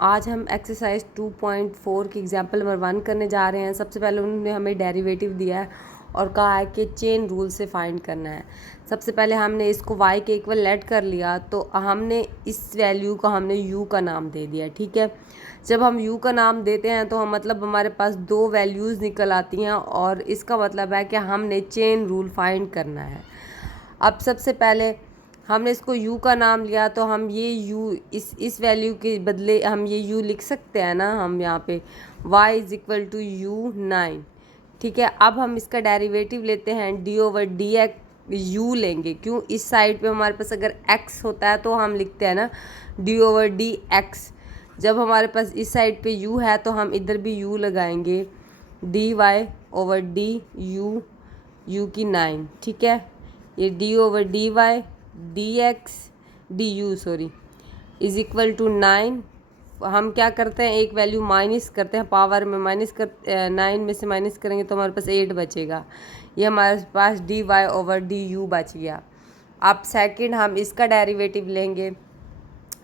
आज हम एक्सरसाइज 2.4 की एग्जाम्पल नंबर 1 करने जा रहे हैं। सबसे पहले उन्होंने हमें डेरिवेटिव दिया है और कहा है कि चेन रूल से फाइंड करना है। सबसे पहले हमने इसको y के इक्वल लेट कर लिया, तो हमने इस वैल्यू को हमने u का नाम दे दिया। ठीक है, जब हम u का नाम देते हैं तो हम मतलब हमारे पास दो वैल्यूज़ निकल आती हैं और इसका मतलब है कि हमने चेन रूल फाइंड करना है। अब सबसे पहले हमने इसको u का नाम लिया, तो हम ये u इस वैल्यू के बदले हम ये u लिख सकते हैं ना। हम यहाँ पे y is equal to u 9। ठीक है, अब हम इसका डेरिवेटिव लेते हैं d/dx u लेंगे। क्यों, इस साइड पे हमारे पास अगर x होता है तो हम लिखते हैं ना d/dx। जब हमारे पास इस साइड पे u है तो हम इधर भी u लगाएंगे, dy/d u की 9। ठीक है, ये d/dy dx du is equal to 9। हम क्या करते हैं, एक वैल्यू माइनस करते हैं, पावर में माइनस कर 9 में से माइनस करेंगे तो हमारे पास 8 बचेगा। ये हमारे पास dy/du बच गया। अब सेकंड हम इसका डेरिवेटिव लेंगे,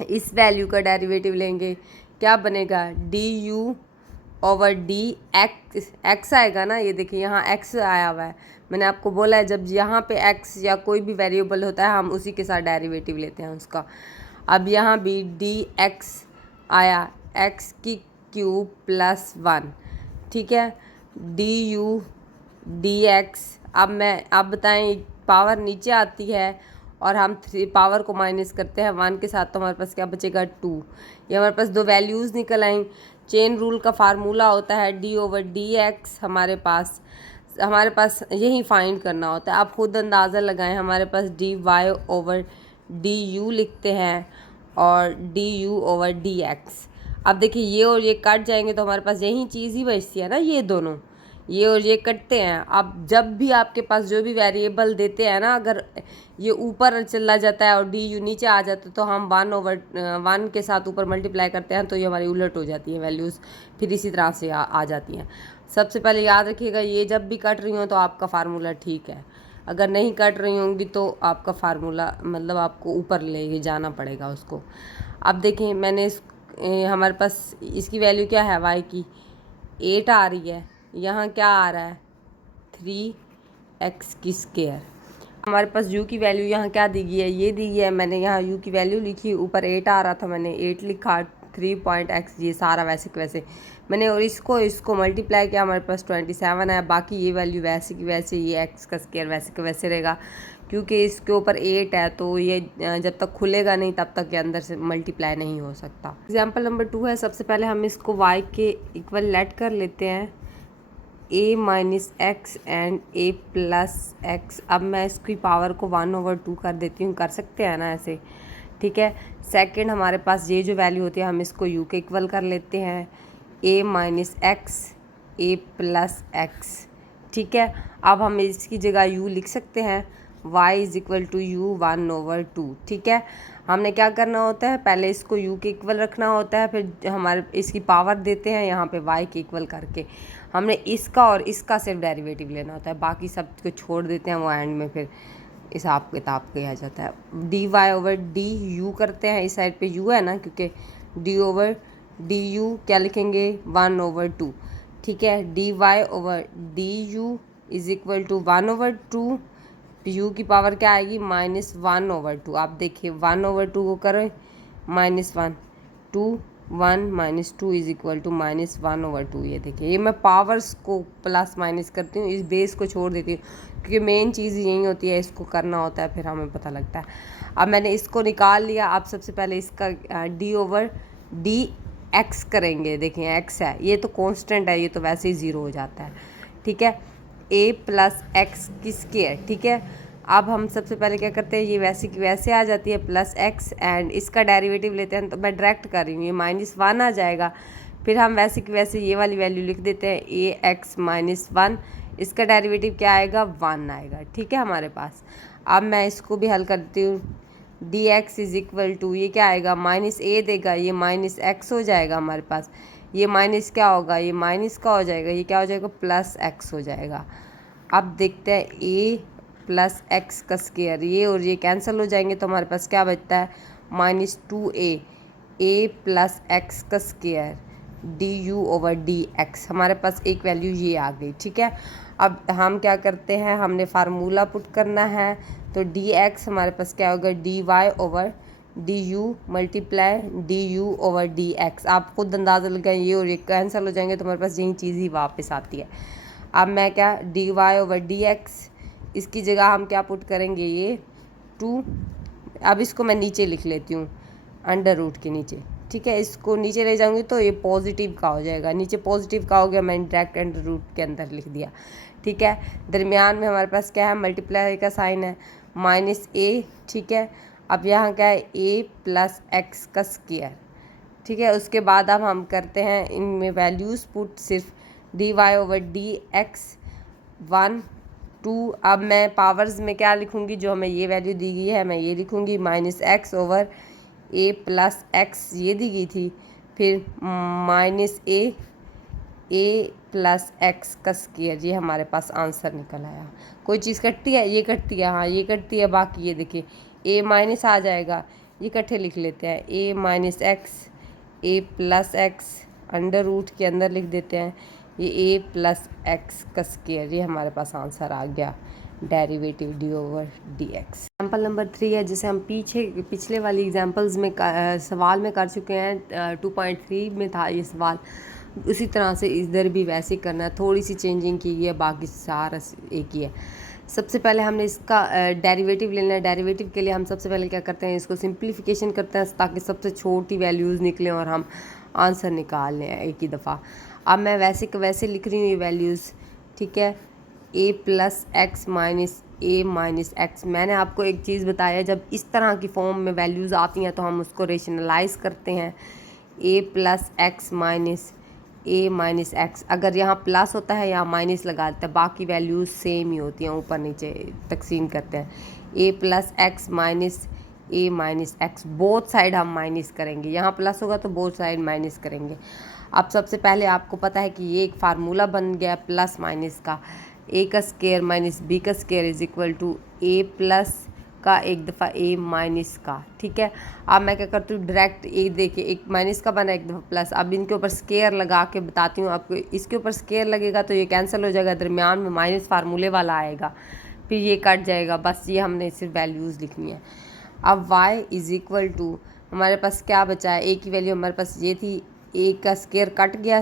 इस वैल्यू का डेरिवेटिव लेंगे, क्या बनेगा du/dx आएगा ना। ये देखिए यहाँ x आया हुआ है। मैंने आपको बोला है जब यहाँ पे x या कोई भी वेरिएबल होता है हम उसी के साथ डेरिवेटिव लेते हैं उसका। अब यहाँ भी dx आया, x की क्यूब प्लस 1। ठीक है, du/dx। अब बताएं, पावर नीचे आती है और हम पावर को माइनस करते हैं 1 के साथ, तो हमारे पास क्या बचेगा 2। ये हमारे पास दो वैल्यूज़ निकल आई। चेन रूल का फार्मूला होता है d/dx। हमारे पास यही फाइंड करना होता है। आप खुद अंदाज़ा लगाएं, हमारे पास dy/du लिखते हैं और du/dx। अब देखिए ये और ये कट जाएंगे तो हमारे पास यही चीज़ ही बचती है ना, ये दोनों ये और ये कटते हैं। अब जब भी आपके पास जो भी वेरिएबल देते हैं ना, अगर ये ऊपर चला जाता है और du नीचे आ जाता है तो हम 1/1 के साथ ऊपर मल्टीप्लाई करते हैं तो ये हमारी उलट हो जाती है वैल्यूज़, फिर इसी तरह से आ जाती हैं। सबसे पहले याद रखिएगा, ये जब भी कट रही हो तो आपका फार्मूला ठीक है, अगर नहीं कट रही होंगी तो आपका फार्मूला मतलब आपको ऊपर ले जाना पड़ेगा उसको। अब देखें, मैंने हमारे पास इसकी वैल्यू क्या है, y की 8 आ रही है, यहाँ क्या आ रहा है 3x की स्क्वायर। हमारे पास u की वैल्यू यहाँ क्या दी गई है, ये दी गई है। मैंने यहाँ u की वैल्यू लिखी, ऊपर 8 आ रहा था मैंने 8 लिखा, 3.x ये सारा वैसे के वैसे मैंने, और इसको मल्टीप्लाई किया, हमारे पास 27 है। बाकी ये वैल्यू वैसे की वैसे, ये x का स्क्वायर वैसे के वैसे रहेगा, क्योंकि इसके ऊपर 8 है तो ये जब तक खुलेगा नहीं तब तक ये अंदर से मल्टीप्लाई नहीं हो सकता। एग्जाम्पल नंबर 2 है। सबसे पहले हम इसको y के इक्वल लेट कर लेते हैं, a-x एंड a+x। अब मैं इसकी पावर को 1/2 कर देती हूँ, कर सकते हैं ना ऐसे। ठीक है, सेकंड हमारे पास ये जो वैल्यू होती है हम इसको u के इक्वल कर लेते हैं, a-x a+x। ठीक है, अब हम इसकी जगह u लिख सकते हैं, y is equal to u 1/2। ठीक है, हमने क्या करना होता है, पहले इसको u के इक्वल रखना होता है, फिर हमारे इसकी पावर देते हैं यहाँ पे y के इक्वल करके। हमने इसका और इसका सिर्फ डेरिवेटिव लेना होता है, बाकी सब को छोड़ देते हैं, वो एंड में फिर हिसाब किताब किया जाता है। dy/du करते हैं, इस साइड पे u है ना, क्योंकि d/du क्या लिखेंगे 1/2। ठीक है, dy/du is equal to 1/2, u की पावर क्या आएगी -1/2। आप देखिए 1/2 को करें -1, 2 1 -2 इज़ इक्वल टू -1/2। ये देखिए, ये मैं पावर्स को प्लस माइनस करती हूँ, इस बेस को छोड़ देती हूँ, क्योंकि मेन चीज़ यही होती है, इसको करना होता है फिर हमें पता लगता है। अब मैंने इसको निकाल लिया। अब सबसे पहले इसका d/dx करेंगे। देखिए x है, ये तो कांस्टेंट है, ये तो वैसे ही 0 हो जाता है। ठीक है, a+x की स्क्वायर। ठीक है, अब हम सबसे पहले क्या करते हैं, ये वैसे की वैसे आ जाती है +x, एंड इसका डेरिवेटिव लेते हैं, तो मैं डायरेक्ट कर रही हूँ, ये -1 आ जाएगा। फिर हम वैसे की वैसे ये वाली वैल्यू लिख देते हैं ax -1, इसका डेरिवेटिव क्या आएगा 1 आएगा। ठीक है हमारे पास। अब मैं इसको भी हल करती हूँ, dx इज़ इक्वल टू ये क्या आएगा -a देगा, ये -x हो जाएगा हमारे पास, ये माइनस क्या होगा, ये माइनस का हो जाएगा, ये क्या हो जाएगा +x हो जाएगा। अब देखते हैं a+x का स्क्वायर, ये और ये कैंसिल हो जाएंगे तो हमारे पास क्या बचता है -2a। ए प्लस एक्स का square D U over D x, हमारे पास एक वैल्यू ये आ गई। ठीक है, अब हम क्या करते हैं, हमने फार्मूला पुट करना है, तो डी एक्स हमारे पास क्या होगा, D Y over D U multiply D U over D X. आप खुद अंदाज़ा लगाएं, ये और ये कैंसिल हो जाएंगे तो हमारे पास यही चीज़ ही वापस आती है। अब मैं क्या, D Y over D X, इसकी जगह हम क्या पुट करेंगे, ये 2। अब इसको मैं नीचे लिख लेती हूँ, अंडर रूट के नीचे। ठीक है, इसको नीचे ले जाऊँगी तो ये पॉजिटिव का हो जाएगा, नीचे पॉजिटिव का हो गया, मैंने डायरेक्ट अंडर रूट के अंदर लिख दिया। ठीक है, दरमियान में हमारे पास क्या है, मल्टीप्लाई का साइन है, माइनस ए। ठीक है, अब यहाँ क्या है, ए प्लस एक्स का स्क्वायर। ठीक है, उसके बाद अब हम करते हैं इनमें वैल्यूज़ पुट, सिर्फ D Y over D X 1 2। अब मैं पावर्स में क्या लिखूँगी, जो हमें ये वैल्यू दी गई है मैं ये लिखूँगी, माइनस एक्स ओवर ए प्लस एक्स ये दी गई थी, फिर माइनस ए प्लस एक्स का स्क्वायर, ये हमारे पास आंसर निकल आया। कोई चीज़ कटती है, ये कटती है, हाँ ये कटती है, बाकी ये देखिए ए माइनस आ जाएगा, ये इकट्ठे लिख लेते हैं, ए माइनस एक्स ए प्लस एक्स अंडर रूट के अंदर लिख देते हैं, ये ए प्लस एक्स का स्क्वायर, ये हमारे पास आंसर आ गया, derivative D over D x. Example number 3 है, जिसे हम पिछले वाली एग्जाम्पल्स में सवाल में कर चुके हैं, 2.3 में था ये सवाल, उसी तरह से इधर भी वैसे करना है, थोड़ी सी चेंजिंग की गई है, बाकी सारा एक ही है। सबसे पहले हमने इसका डेरिवेटिव लेना है। डेरिवेटिव के लिए हम सबसे पहले क्या करते हैं, इसको सिंप्लीफिकेशन करते हैं ताकि सबसे छोटी वैल्यूज़ निकलें और हम आंसर निकाल लें एक ही दफ़ा। अब मैं वैसे लिख रही हूँ ये वैल्यूज़। ठीक है, A plus x minus A minus x. मैंने आपको एक चीज़ बताया, जब इस तरह की फॉर्म में वैल्यूज़ आती हैं तो हम उसको रेशनलाइज करते हैं, ए प्लस एक्स माइनस ए माइनस एक्स। अगर यहाँ प्लस होता है यहाँ माइनस लगा देते हैं, बाकी वैल्यूज़ सेम ही होती हैं, ऊपर नीचे तकसीम करते हैं। ए प्लस एक्स माइनस ए माइनस एक्स, बोथ साइड हम माइनस करेंगे, यहाँ प्लस होगा तो बोथ साइड माइनस करेंगे। अब सबसे पहले आपको पता है कि ये एक फार्मूला बन गया प्लस माइनस का, ए का स्क्वायर माइनस बी का square is equal to A plus का एक दफ़ा ए माइनस का। ठीक है, अब मैं क्या करती हूँ, डायरेक्ट ए देखिए, एक माइनस का बना एक दफ़ा प्लस, अब इनके ऊपर स्क्वायर लगा के बताती हूँ आपको। इसके ऊपर स्क्वायर लगेगा तो ये कैंसिल हो जाएगा, दरमियान में माइनस फार्मूले वाला आएगा, फिर ये कट जाएगा, बस ये हमने सिर्फ वैल्यूज़ लिखनी है। अब y इज़ इक्वल टू, हमारे पास क्या बचा है, ए की वैल्यू हमारे पास ये थी, ए का स्क्वायर कट गया,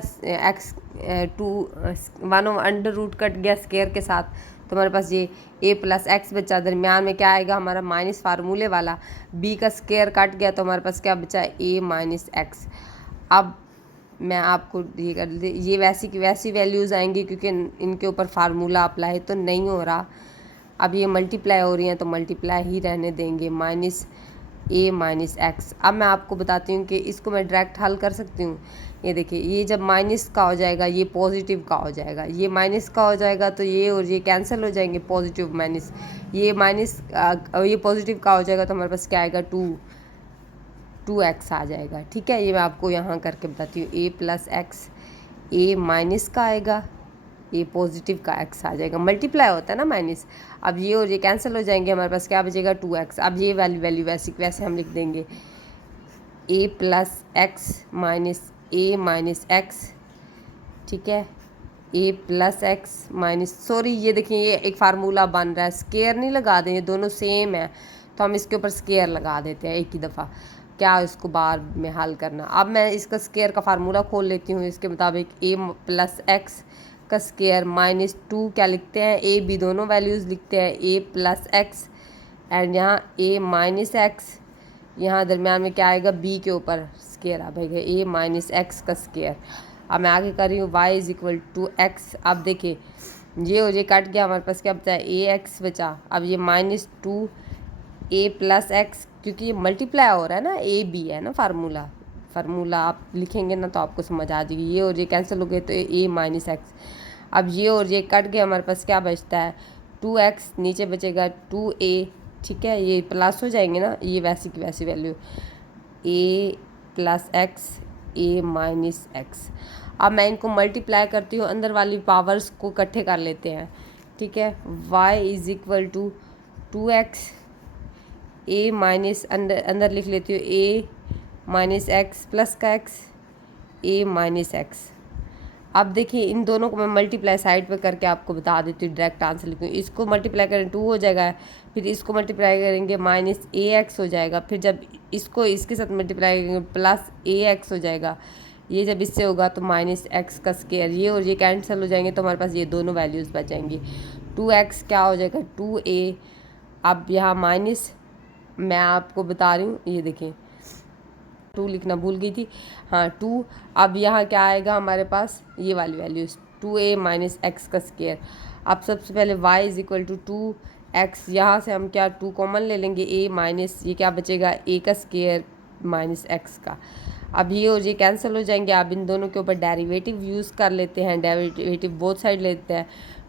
एक्स 1 अंडर रूट कट गया स्क्वायर के साथ, तो हमारे पास ये ए प्लस एक्स बचा, दरमियान में क्या आएगा हमारा माइनस फार्मूले वाला, बी का स्क्वायर कट गया तो हमारे पास क्या बचा, ए माइनस एक्स। अब मैं आपको ये कर दे, ये वैसी की वैसी वैल्यूज़ आएंगी क्योंकि इनके ऊपर फार्मूला अप्लाई तो नहीं हो रहा। अब ये मल्टीप्लाई हो रही हैं तो मल्टीप्लाई ही रहने देंगे, माइनस ए माइनस एक्स। अब मैं आपको बताती हूँ कि इसको मैं डायरेक्ट हल कर सकती हूँ। ये देखिए, ये जब माइनस का हो जाएगा ये पॉजिटिव का हो जाएगा, ये माइनस का हो जाएगा तो ये और ये कैंसिल हो जाएंगे, पॉजिटिव माइनस, ये माइनस ये पॉजिटिव का हो जाएगा तो हमारे पास क्या आएगा, 2x आ जाएगा। ठीक है, ये मैं आपको यहाँ करके बताती हूँ, ए प्लस एक्स ए माइनस का आएगा, ये पॉजिटिव का x आ जाएगा, मल्टीप्लाई होता है ना माइनस। अब ये और ये कैंसिल हो जाएंगे, हमारे पास क्या बचेगा, 2x। अब ये वैल्यू वैसे हम लिख देंगे, a plus x minus A minus x. ठीक है, a plus x minus, sorry ये देखिए ये एक फार्मूला बन रहा है, स्क्वायर नहीं लगा दें, ये दोनों सेम है तो हम इसके ऊपर स्क्वायर लगा देते हैं एक ही दफ़ा, क्या इसको बार में हल करना। अब मैं इसका स्क्वायर का फार्मूला खोल लेती हूँ, इसके मुताबिक a प्लस एक्स का स्क्वायर माइनस 2 क्या लिखते हैं, ए बी दोनों वैल्यूज़ लिखते हैं, ए प्लस एक्स एंड यहाँ ए माइनस एक्स, यहाँ दरमियान में क्या आएगा, बी के ऊपर स्क्वायर आ जाएगा, ए माइनस एक्स का स्क्वायर। अब मैं आगे कर रही हूँ, y is equal to X. अब देखिए ये और ये कट गया, हमारे पास क्या बचा है, ए एक्स बचा। अब ये माइनस 2 ए प्लस एक्स, क्योंकि ये मल्टीप्लाई हो रहा है ना, ए बी है ना फार्मूला आप लिखेंगे ना तो आपको समझ आ जाएगी। ये और ये कैंसिल हो गए तो ए माइनस एक्स। अब ये और ये कट गया, हमारे पास क्या बचता है, 2x, नीचे बचेगा 2a। ठीक है, ये प्लस हो जाएंगे ना, ये वैसी की वैसी value, a plus x A minus X. अब मैं इनको मल्टीप्लाई करती हूँ, अंदर वाली पावर्स को इकट्ठे कर लेते हैं। ठीक है, y is equal to 2x A minus, अंदर लिख लेती हूँ a माइनस एक्स प्लस का एक्स, ए माइनस एक्स। अब देखिए इन दोनों को मैं मल्टीप्लाई साइड पे करके आपको बता देती हूँ, डायरेक्ट आंसर लिखूँ। इसको मल्टीप्लाई करें 2 हो जाएगा, फिर इसको मल्टीप्लाई करेंगे माइनस ए एक्स हो जाएगा, फिर जब इसको इसके साथ मल्टीप्लाई करेंगे प्लस ए एक्स हो जाएगा। ये जब इससे होगा तो माइनस एक्स का स्क्वायर, ये और ये कैंसिल हो जाएंगे तो हमारे पास ये दोनों वैल्यूज़ बच जाएंगी। 2x क्या हो जाएगा 2a। अब यहाँ माइनस मैं आपको बता रही हूँ, ये देखें 2 लिखना भूल गई थी, हाँ 2। अब यहाँ क्या आएगा हमारे पास, ये वाली वैल्यूज़ 2a माइनस एक्स का स्क्वायर। अब सबसे पहले y is equal to 2x, यहाँ से हम क्या 2 कॉमन ले लेंगे, a माइनस ये क्या बचेगा a का स्क्वायर माइनस एक्स का। अब ये और ये कैंसिल हो जाएंगे। अब इन दोनों के ऊपर डेरिवेटिव यूज़ कर लेते हैं, डेरिवेटिव बोथ साइड लेते हैं,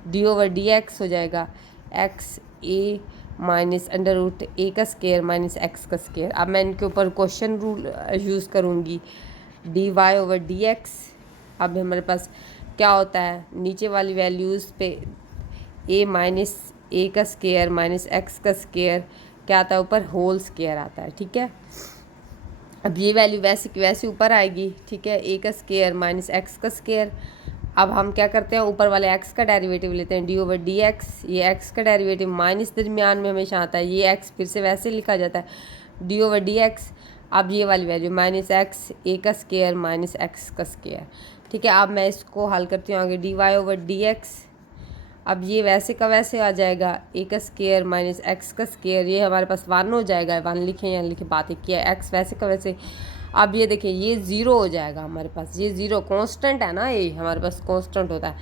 डी ओवर डी एक्स हो जाएगा X A minus under root A का स्क्वायर माइनस एक्स का स्क्वायर। अब मैं इनके ऊपर क्वेश्चन रूल यूज़ करूँगी, D Y over D x. अब हमारे पास क्या होता है, नीचे वाली वैल्यूज़ पे ए माइनस ए का स्क्वायर माइनस एक्स का स्क्वायर क्या आता है, ऊपर होल स्क्वायर आता है, ठीक है। अब ये वैल्यू वैसे की वैसे ऊपर आएगी, ठीक है, ए का स्क्वायर माइनस एक्स का स्क्वायर। अब हम क्या करते हैं, ऊपर वाले एक्स का डेरिवेटिव लेते हैं, डी ओवर डी एक्स। ये एक्स का डेरिवेटिव माइनस दरमियान में हमेशा आता है, ये एक्स फिर से वैसे लिखा जाता है, डी ओवर डी एक्स। अब ये वाली वैल्यू माइनस एक्स ए का स्क्वायर माइनस एक्स का स्क्वायर, ठीक है। अब मैं इसको हल करती हूँ आगे, D Y over D x. अब ये वैसे का वैसे आ जाएगा, ए का स्क्वायर माइनस एक्स का स्क्वायर, ये हमारे पास 1 हो जाएगा, 1 लिखे या लिखे बात किया, एक्स वैसे का वैसे। अब ये देखिए ये 0 हो जाएगा हमारे पास, ये 0 कांस्टेंट है ना, ये हमारे पास कांस्टेंट होता है।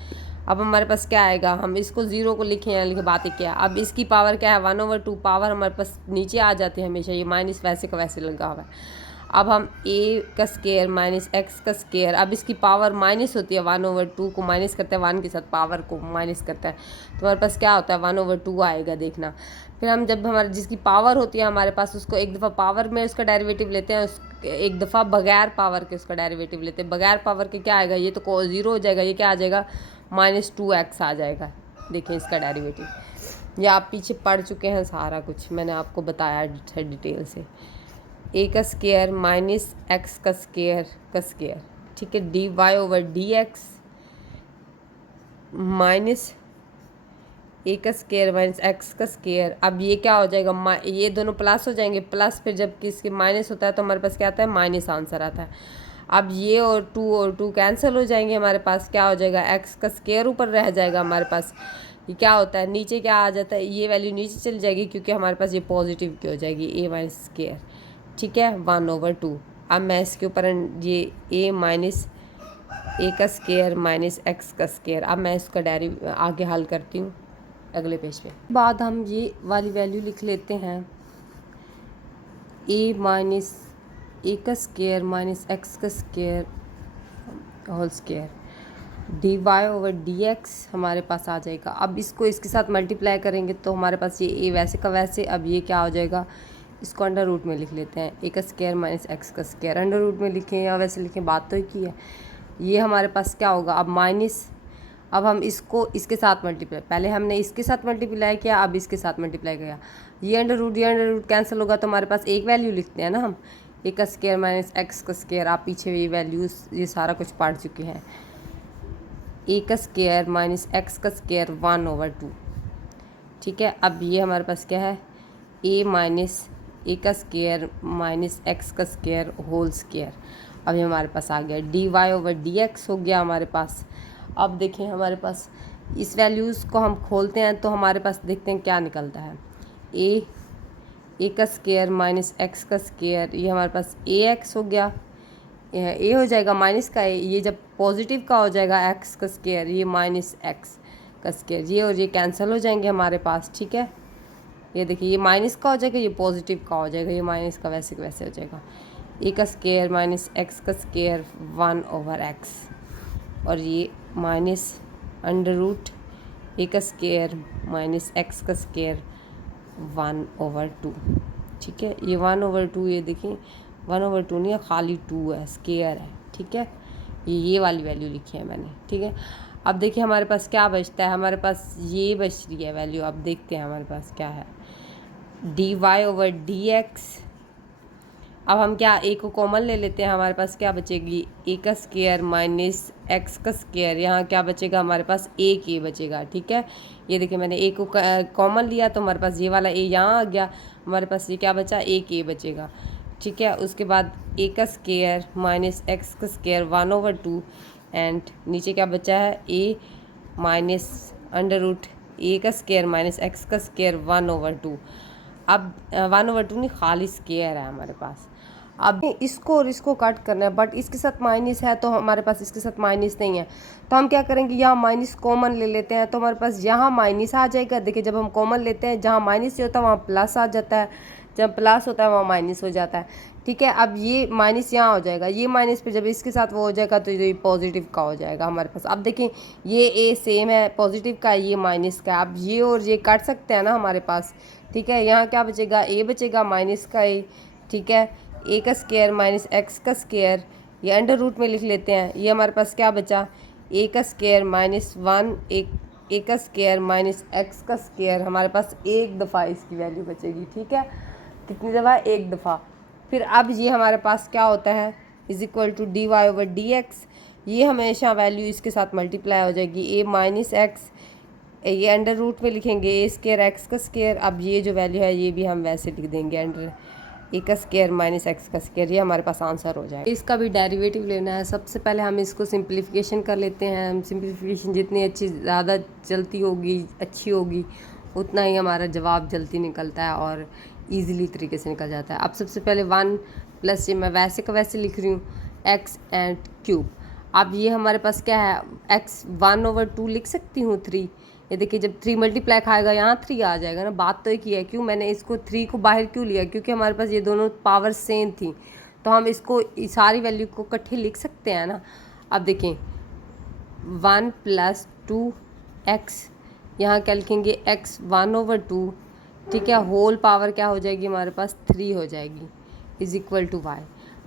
अब हमारे पास क्या आएगा, हम इसको 0 को लिखे या लिखे बातें किया। अब इसकी पावर क्या है 1/2, पावर हमारे पास नीचे आ जाती है हमेशा, ये माइनस वैसे का वैसे लगा हुआ है। अब हम ए का स्क्वायर माइनस एक्स का स्क्वायर, अब इसकी पावर माइनस होती है, 1/2 को माइनस करते हैं, 1 के साथ पावर को माइनस करता है तो हमारे पास क्या होता है 1/2 आएगा, देखना। फिर हम जब हमारे जिसकी पावर होती है हमारे पास, उसको एक दफ़ा पावर में उसका डेरिवेटिव लेते हैं, उस एक दफ़ा बगैर पावर के उसका डेरिवेटिव लेते हैं। बगैर पावर के क्या आएगा, ये तो 0 हो जाएगा, ये क्या आ जाएगा -2x आ जाएगा। देखें इसका डेरिवेटिव, ये आप पीछे पढ़ चुके हैं सारा कुछ, मैंने आपको बताया डिटेल से। ए का स्क्वायर माइनस एक्स का स्क्वायर, ठीक है, d Y over D x minus a का स्क्वायर माइनस एक्स का स्क्वायर। अब ये क्या हो जाएगा, ये दोनों प्लस हो जाएंगे, प्लस फिर जब किसके माइनस होता है तो हमारे पास क्या आता है माइनस आंसर आता है। अब ये और 2 कैंसिल हो जाएंगे, हमारे पास क्या हो जाएगा एक्स का स्क्वायर ऊपर रह जाएगा हमारे पास। ये क्या होता है, नीचे क्या आ जाता है, ये वैल्यू नीचे चली जाएगी क्योंकि हमारे पास ये पॉजिटिव की हो जाएगी, ए माइनस स्क्वायर, ठीक है, 1/2। अब मैं इसके ऊपर ये ए माइनस ए का स्क्वायर माइनस एक्स का स्क्वायर, अब मैं इसका आगे हल करती हूँ अगले पेज पे। बाद हम ये वाली वैल्यू लिख लेते हैं, ए माइनस ए का स्क्वायर माइनस एक्स का square whole square, d Y over D x हमारे पास आ जाएगा। अब इसको इसके साथ मल्टीप्लाई करेंगे तो हमारे पास ये ए वैसे का वैसे, अब ये क्या हो जाएगा, इसको अंडर रूट में लिख लेते हैं, ए का स्क्वायर माइनस एक्स का स्क्वायर। अंडर रूट में लिखें या वैसे लिखें बात तो ही की है। ये हमारे पास क्या होगा, अब माइनस, अब हम इसको इसके साथ मल्टीप्लाई, पहले हमने इसके साथ मल्टीप्लाई किया, अब इसके साथ मल्टीप्लाई किया, ये अंडर रूट कैंसिल होगा तो हमारे पास एक वैल्यू लिखते हैं ना हम, ए का स्क्वायर माइनस एक्स का स्क्वायर। आप पीछे ये वैल्यूज़ ये सारा कुछ पढ़ चुके हैं, ए का स्क्वायर माइनस एक्स का स्क्वायर 1/2, ठीक है। अब ये हमारे पास क्या है, ए माइनस ए का स्क्वायर माइनस एक्स का स्क्वायर होल स्क्वायर। अब ये हमारे पास आ गया, d Y over D x हो गया हमारे पास। अब देखें हमारे पास इस वैल्यूज़ को हम खोलते हैं तो हमारे पास देखते हैं क्या निकलता है, ए का स्क्वायर माइनस एक्स का स्क्वायर, ये हमारे पास ए एक्स हो गया, ए हो जाएगा माइनस का ए, ये जब पॉजिटिव का हो जाएगा एक्स का स्क्वायर, ये माइनस एक्स का स्क्वायर, ये और ये कैंसिल हो जाएंगे हमारे पास, ठीक है। ये देखिए ये माइनस का हो जाएगा, ये पॉजिटिव का हो जाएगा, ये माइनस का वैसे हो जाएगा, ए का स्क्वायर माइनस एक्स का स्क्वायर 1/x, और ये माइनस अंडर रूट ए का स्क्वायर माइनस एक्स का स्क्वायर 1/2, ठीक है। ये 1/2, ये देखिए 1/2 नहीं है, खाली 2 है, स्क्वायर है, ठीक है। ये वाली वैल्यू लिखी है मैंने, ठीक है। अब देखिए हमारे पास क्या बचता है, हमारे पास ये बच रही है वैल्यू। अब देखते हैं हमारे पास क्या है, d Y over D x. अब हम क्या ए को कॉमन ले लेते हैं, हमारे पास क्या बचेगी ए का स्क्वायर माइनस एक्स का स्क्वायर। यहाँ क्या बचेगा हमारे पास एक ए बचेगा, ठीक है। ये देखिए मैंने ए को कॉमन लिया तो हमारे पास ये वाला ए यहाँ आ गया, हमारे पास ये क्या बचा एक ए बचेगा, ठीक है। उसके बाद ए का स्क्वायर माइनस एक्स का स्क्वायर 1/2 एंड नीचे क्या बचा है ए माइनस अंडर रूट ए का स्क्वायर माइनस एक्स का स्क्वायर 1/2। अब 1/2 नहीं खाली स्क्वायर है हमारे पास। अब इसको और इसको कट करना है, बट इसके साथ माइनस है तो हमारे पास इसके साथ माइनस नहीं है, तो हम क्या करेंगे यहाँ माइनस कॉमन ले लेते हैं, तो हमारे पास यहाँ माइनस आ जाएगा। देखिए जब हम कॉमन लेते हैं जहाँ माइनस होता है वहाँ प्लस आ जाता है, जब प्लस होता है वहाँ माइनस हो जाता है, ठीक है। अब ये माइनस यहाँ हो जाएगा, ये माइनस पे जब इसके साथ वो हो जाएगा तो ये पॉजिटिव का हो जाएगा हमारे पास। अब देखें ये ए सेम है, पॉजिटिव का है, ये माइनस का है। अब ये और ये काट सकते हैं ना हमारे पास, ठीक है। यहाँ क्या बचेगा ए बचेगा माइनस का ए, ठीक है। ए का स्क्वायर माइनस एक्स का स्क्वायर, ये अंडर रूट में लिख लेते हैं। ये हमारे पास क्या बचा ए का स्क्वायर माइनस 1 ए का स्क्वायर माइनस एक्स का स्क्वायर, हमारे पास एक दफ़ा इसकी वैल्यू बचेगी, ठीक है। कितनी दफ़ा एक दफ़ा। फिर अब ये हमारे पास क्या होता है is equal to d Y over D x, ये हमेशा वैल्यू इसके साथ मल्टीप्लाई हो जाएगी ए माइनस एक्स, ये अंडर रूट में लिखेंगे ए स्क्वायर एक्स का स्क्वायर। अब ये जो वैल्यू है ये भी हम वैसे लिख देंगे अंडर ए का स्क्वायर माइनस एक्स का स्क्वायर, ये हमारे पास आंसर हो जाएगा। इसका भी डेरिवेटिव लेना है। सबसे पहले हम इसको सिंप्लीफिकेशन कर लेते हैं। हम सिंप्लीफिकेशन जितनी अच्छी ज़्यादा जल्दी होगी अच्छी होगी उतना ही हमारा जवाब जल्दी निकलता है और ईज़िली तरीके से निकल जाता है। अब सबसे पहले 1 प्लस ये मैं वैसे का वैसे लिख रही हूँ एक्स एंड क्यूब। अब ये हमारे पास क्या है एक्स 1/2 लिख सकती हूँ 3। ये देखिए जब 3 मल्टीप्लाई खाएगा यहाँ 3 आ जाएगा ना। बात तो एक ही है, क्यों मैंने इसको 3 को बाहर क्यों लिया, क्योंकि हमारे पास ये दोनों पावर सेम थी, तो हम इसको सारी वैल्यू को इकट्ठे लिख सकते हैं ना। अब देखें 1 + 2x, यहाँ क्या लिखेंगे x 1/2, ठीक है। होल पावर क्या हो जाएगी हमारे पास 3 हो जाएगी, is equal to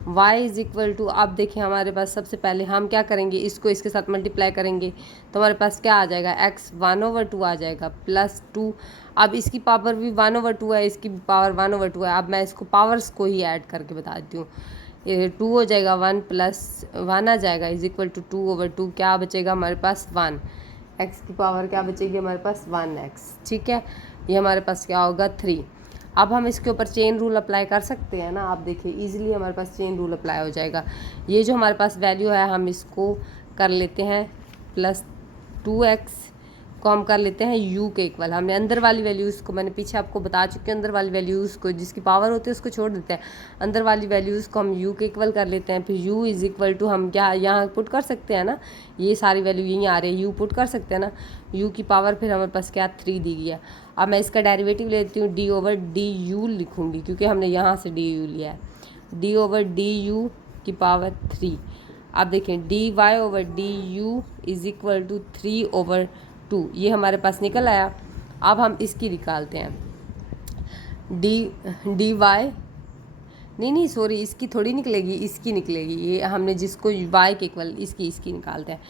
y is equal to. अब देखिए हमारे पास सबसे पहले हम क्या करेंगे इसको इसके साथ मल्टीप्लाई करेंगे तो हमारे पास क्या आ जाएगा x 1/2 आ जाएगा प्लस 2। अब इसकी पावर भी 1/2 है, इसकी पावर 1/2 है। अब मैं इसको पावर्स को ही ऐड करके बता देती हूँ। 2 हो जाएगा 1 + 1 आ जाएगा इज इक्वल टू 2/2। क्या बचेगा हमारे पास 1, x की पावर क्या बचेगी हमारे पास 1x, ठीक है। ये हमारे पास क्या होगा 3। अब हम इसके ऊपर चेन रूल अप्लाई कर सकते हैं ना। आप देखिए इजीली हमारे पास चेन रूल अप्लाई हो जाएगा। ये जो हमारे पास वैल्यू है हम इसको कर लेते हैं प्लस 2x को हम कर लेते हैं u के इक्वल। हमने अंदर वाली वैल्यूज़ को मैंने पीछे आपको बता चुकी हूँ, अंदर वाली वैल्यूज़ को जिसकी पावर होती है उसको छोड़ देते हैं, अंदर वाली वैल्यूज़ को हम u के इक्वल कर लेते हैं। फिर u इज़ इक्वल टू हम क्या यहाँ पुट कर सकते हैं ना, ये सारी वैल्यू यहीं आ रही है, u पुट कर सकते हैं ना। u की पावर फिर हमारे पास क्या 3 दी गई है। अब मैं इसका डेरिवेटिव लेती हूँ d/du लिखूँगी क्योंकि हमने यहाँ से du लिया है, d/du की पावर 3। अब देखें dy/du इज़ इक्वल टू 3/2, ये हमारे पास निकल आया। अब हम इसकी निकालते हैं dy नहीं सॉरी इसकी थोड़ी निकलेगी, इसकी निकलेगी। ये हमने जिसको y के इक्वल इसकी निकालते हैं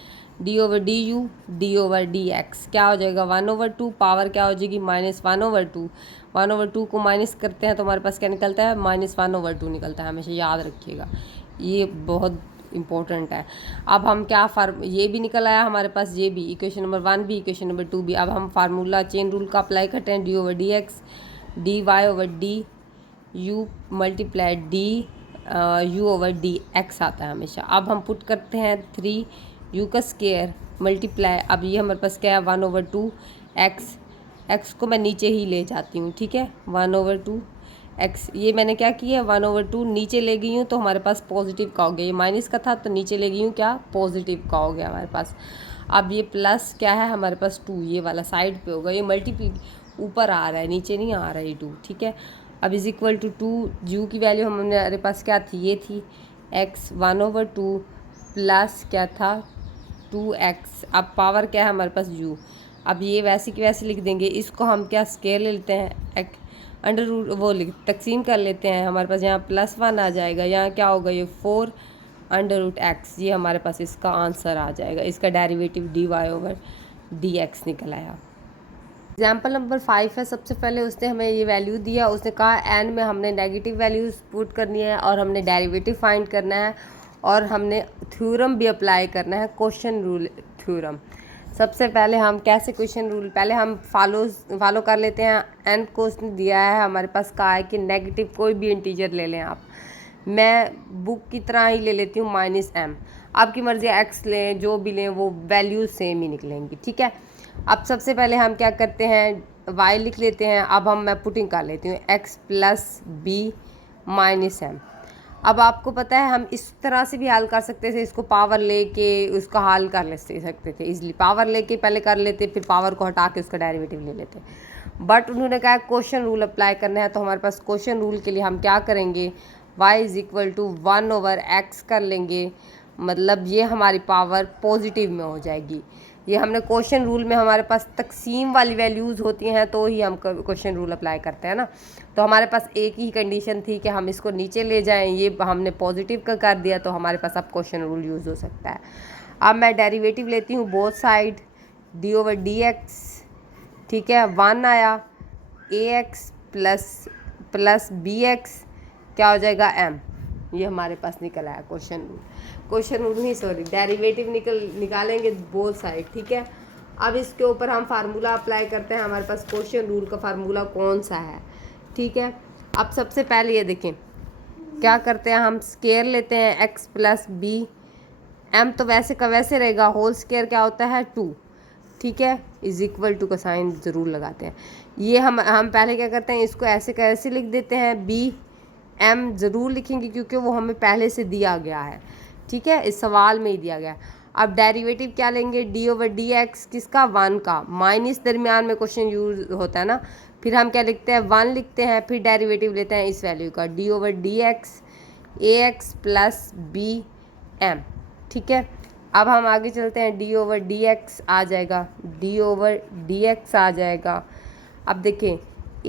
d/du d/dx क्या हो जाएगा 1/2, पावर क्या हो जाएगी -1/2। 1/2 को माइनस करते हैं तो हमारे पास क्या निकलता है -1/2 निकलता है, हमेशा याद रखिएगा, ये बहुत इम्पोर्टेंट है। अब हम क्या ये भी निकल आया हमारे पास, ये भी इक्वेशन नंबर 1 भी इक्वेशन नंबर 2 भी। अब हम फार्मूला चेन रूल का अप्लाई करते हैं d/dx dy/du मल्टीप्लाई du/dx आता है हमेशा। अब हम पुट करते हैं 3 u का स्क्वायर मल्टीप्लाई, अब ये हमारे पास क्या है 1/2 x को मैं नीचे ही ले जाती हूँ, ठीक है। 1/2 x, ये मैंने क्या किया 1/2 नीचे ले गई हूँ तो हमारे पास पॉजिटिव का हो गया, ये माइनस का था तो नीचे ले गई हूँ क्या पॉजिटिव का हो गया हमारे पास। अब ये प्लस क्या है हमारे पास 2, ये वाला साइड पे होगा, ये मल्टीप्ली ऊपर आ रहा है नीचे नहीं आ रहा है ये 2, ठीक है। अब इज इक्वल टू 2 जू की वैल्यू हमारे पास क्या थी, ये थी x 1/2 प्लस क्या था 2x। अब पावर क्या है हमारे पास u। अब ये वैसे की वैसे लिख देंगे, इसको हम क्या स्केयर ले लेते हैं अंडर रूट वो तकसीम कर लेते हैं, हमारे पास यहाँ +1 आ जाएगा, यहाँ क्या होगा ये 4/x, ये हमारे पास इसका आंसर आ जाएगा। इसका डेरिवेटिव dy/dx निकल आया। एग्जाम्पल नंबर 5 है। सबसे पहले उसने हमें ये वैल्यू दिया, उसने कहा एन में हमने नेगेटिव वैल्यूज पुट करनी है और हमने डेरिवेटिव फाइंड करना है और हमने थ्योरम भी अप्लाई करना है, क्वेश्चन रूल थ्योरम। सबसे पहले हम कैसे क्वेश्चन रूल, पहले हम फॉलो कर लेते हैं। एन को उसने दिया है, हमारे पास कहा है कि नेगेटिव कोई भी इंटीजर ले लें आप, मैं बुक की तरह ही ले लेती हूँ -m, आपकी मर्ज़ी एक्स लें, जो भी लें वो वैल्यू सेम ही निकलेंगी, ठीक है। अब सबसे पहले हम क्या करते हैं, y लिख लेते हैं। अब मैं पुटिंग कर लेती हूँ x + b - m। अब आपको पता है हम इस तरह से भी हल कर सकते थे, इसको पावर लेके उसका हल कर ले सकते थे इजली, पावर लेके पहले कर लेते, फिर पावर को हटा के उसका डेरिवेटिव ले लेते। बट उन्होंने कहा क्वेश्चन रूल अप्लाई करना है, तो हमारे पास क्वेश्चन रूल के लिए हम क्या करेंगे, y = 1/x कर लेंगे, मतलब ये हमारी पावर पॉजिटिव में हो जाएगी। ये हमने क्वेश्चन रूल में हमारे पास तकसीम वाली वैल्यूज़ होती हैं तो ही हम क्वेश्चन रूल अप्लाई करते हैं ना। तो हमारे पास एक ही कंडीशन थी कि हम इसको नीचे ले जाएं, ये हमने पॉजिटिव का कर दिया, तो हमारे पास अब क्वेश्चन रूल यूज़ हो सकता है। अब मैं डेरिवेटिव लेती हूँ बोथ साइड, d/dx, ठीक है। 1 आया, ax प्लस bx क्या हो जाएगा, m। ये हमारे पास निकल आया क्वेश्चन रूल नहीं, सॉरी, डेरिवेटिव निकालेंगे बोथ साइड, ठीक है। अब इसके ऊपर हम फार्मूला अप्लाई करते हैं, हमारे पास क्वेश्चन रूल का फार्मूला कौन सा है, ठीक है। अब सबसे पहले ये देखें क्या करते हैं, हम स्केयर लेते हैं x + b, m तो वैसे का वैसे रहेगा, होल स्केयर क्या होता है 2, ठीक है, = का साइन ज़रूर लगाते हैं। ये हम पहले क्या करते हैं, इसको ऐसे कैसे लिख देते हैं, b m ज़रूर लिखेंगे क्योंकि वो हमें पहले से दिया गया है, ठीक है, इस सवाल में ही दिया गया। अब डेरिवेटिव क्या लेंगे, d/dx किसका, 1 का, माइनस दरमियान में क्वेश्चन यूज होता है ना, फिर हम क्या लिखते हैं, 1 लिखते हैं, फिर डेरिवेटिव लेते हैं इस वैल्यू का, d/dx ax + bm, ठीक है। अब हम आगे चलते हैं, d/dx आ जाएगा, d/dx आ जाएगा। अब देखें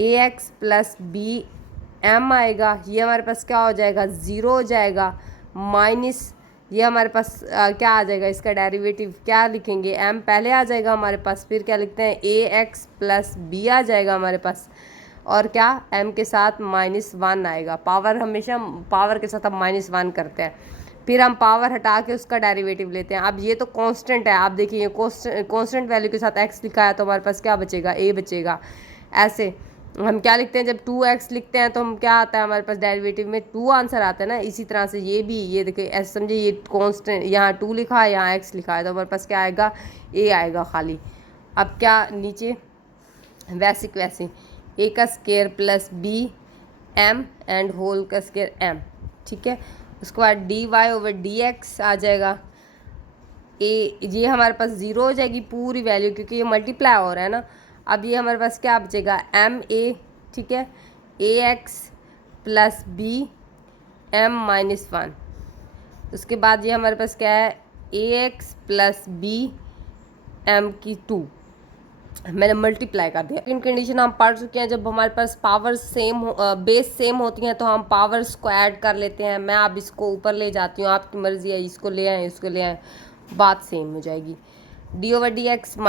ax + bm आएगा, ये हमारे पास क्या हो जाएगा, 0 हो जाएगा, माइनस ये हमारे पास क्या आ जाएगा, इसका डेरिवेटिव क्या लिखेंगे, m पहले आ जाएगा हमारे पास, फिर क्या लिखते हैं, ax + b आ जाएगा हमारे पास, और क्या m के साथ -1 आएगा, पावर हमेशा पावर के साथ हम -1 करते हैं, फिर हम पावर हटा के उसका डेरिवेटिव लेते हैं। अब ये तो कांस्टेंट है, आप देखिए कांस्टेंट वैल्यू के साथ x लिखा है तो हमारे पास क्या बचेगा, a बचेगा। ऐसे हम क्या लिखते हैं, जब 2x लिखते हैं तो हम क्या आता है हमारे पास डेरिवेटिव में 2 आंसर आता है ना। इसी तरह से ये भी, ये देखिए ऐसे समझिए, ये कांस्टेंट, यहाँ 2 लिखा है, यहाँ x लिखा है, तो हमारे पास क्या आएगा, a आएगा खाली। अब क्या नीचे वैसे a का square + b m and whole का स्केयर m, ठीक है। उसके बाद dy/dx आ जाएगा, ये हमारे पास 0 हो जाएगी पूरी वैल्यू क्योंकि ये मल्टीप्लाई हो रहा है ना। अब ये हमारे पास क्या बचेगा, ma, ठीक है, ax + b m - 1। उसके बाद ये हमारे पास क्या है, ax + b m की 2, मैंने मल्टीप्लाई कर दिया। इन कंडीशन हम पढ़ चुके हैं, जब हमारे पास पावर बेस सेम होती हैं तो हम पावर्स को ऐड कर लेते हैं। मैं अब इसको ऊपर ले जाती हूँ, आपकी मर्ज़ी है, इसको ले आएँ, इसको ले आएँ, बात सेम हो जाएगी, d/dx -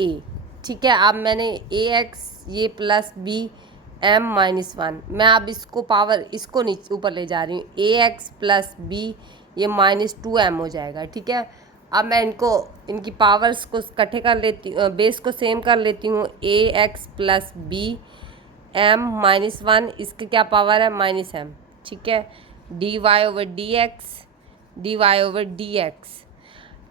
a, ठीक है। अब मैंने ax ये + b m - 1, मैं अब इसको पावर इसको नीचे ऊपर ले जा रही हूँ, ax + b ये -2m हो जाएगा, ठीक है। अब मैं इनकी पावर्स को इकट्ठे कर लेती हूँ, बेस को सेम कर लेती हूँ, ax + b m - 1, इसकी क्या पावर है, -m, ठीक है, dy/dx।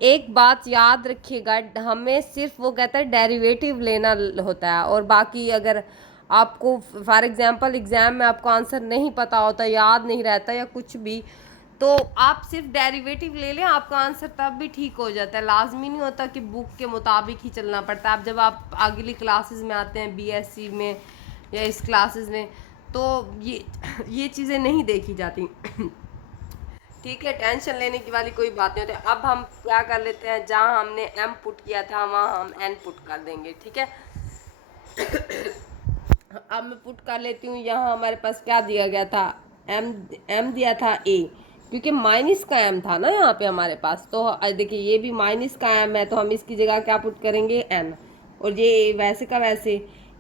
एक बात याद रखिएगा, हमें सिर्फ वो कहता है डेरिवेटिव लेना होता है, और बाकी अगर आपको फॉर एग्जांपल एग्ज़ाम में आपको आंसर नहीं पता होता, याद नहीं रहता या कुछ भी, तो आप सिर्फ डेरिवेटिव ले लें, आपका आंसर तब भी ठीक हो जाता है। लाजमी नहीं होता कि बुक के मुताबिक ही चलना पड़ता है। अब जब आप अगली क्लासेस में आते हैं, BSc में या इस क्लासेस में, तो ये चीज़ें नहीं देखी जाती, ठीक है। टेंशन लेने की वाली कोई बात नहीं होती। अब हम क्या कर लेते हैं, जहाँ हमने m पुट किया था वहाँ हम n पुट कर देंगे, ठीक है। अब मैं पुट कर लेती हूँ, यहाँ हमारे पास क्या दिया गया था, m दिया था a, क्योंकि माइनस का m था ना यहाँ पे हमारे पास, तो देखिए ये भी माइनस का m है, तो हम इसकी जगह क्या पुट करेंगे, n, और ये वैसे का वैसे,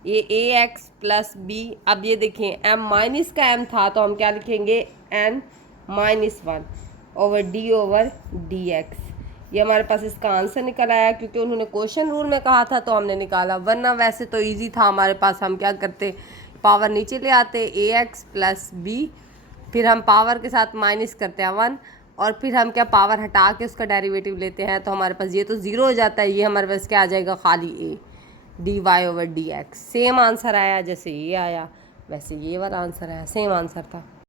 ये ए एक्स प्लस बी। अब ये देखें एम माइनस का एम था तो हम क्या लिखेंगे, n minus one over D x. ये हमारे पास इसका आंसर निकल आया, क्योंकि उन्होंने क्वेश्चन रूल में कहा था तो हमने निकाला, वरना वैसे तो इजी था हमारे पास। हम क्या करते, पावर नीचे ले आते, ए एक्स प्लस बी, फिर हम पावर के साथ माइनस करते हैं वन, और फिर हम क्या पावर हटा के उसका डेरिवेटिव लेते हैं, तो हमारे पास ये तो ज़ीरो हो जाता है। ये हमारे पास क्या आ जाएगा, खाली a d Y over D x. Same answer आया, जैसे ये आया वैसे ये वाला आंसर आया, सेम आंसर था।